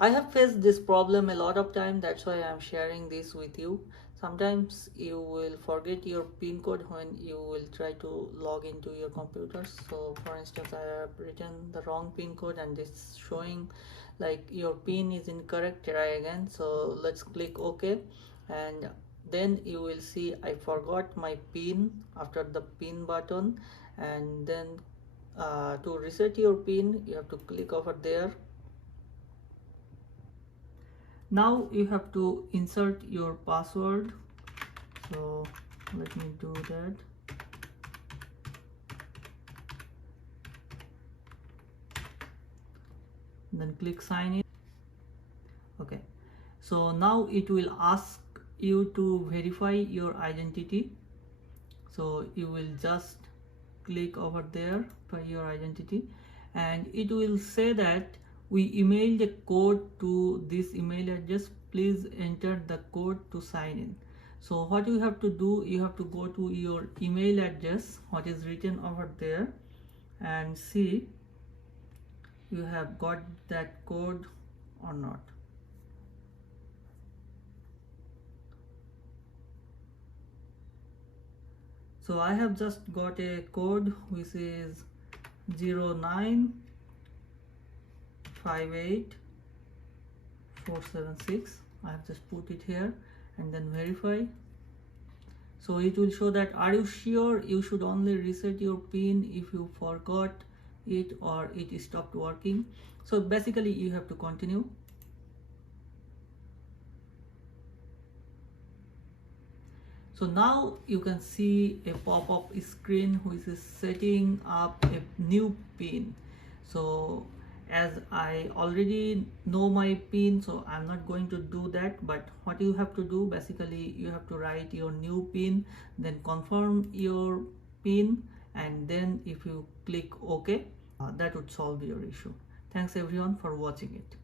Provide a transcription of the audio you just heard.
I have faced this problem a lot of time, that's why I'm sharing this with you. Sometimes you will forget your pin code when you will try to log into your computer. So for instance, I have written the wrong pin code and it's showing like your pin is incorrect, try again. So let's click OK, and then you will see I forgot my pin after the pin button. And then to reset your pin, you have to click over there. Now you have to insert your password, so let me do that. Then click sign in. Okay, so now it will ask you to verify your identity, so you will just click over there for your identity, and it will say that we emailed a code to this email address, please enter the code to sign in. So what you have to do, you have to go to your email address, what is written over there, and see you have got that code or not. So I have just got a code which is 0958476. I have just put it here and then verify. So it will show that, are you sure you should only reset your pin if you forgot it or it stopped working. So basically you have to continue. So now you can see a pop-up screen which is setting up a new pin. So as I already know my pin, so I'm not going to do that, but what you have to do, basically you have to write your new pin, then confirm your pin, and then if you click OK, that would solve your issue. Thanks everyone for watching it.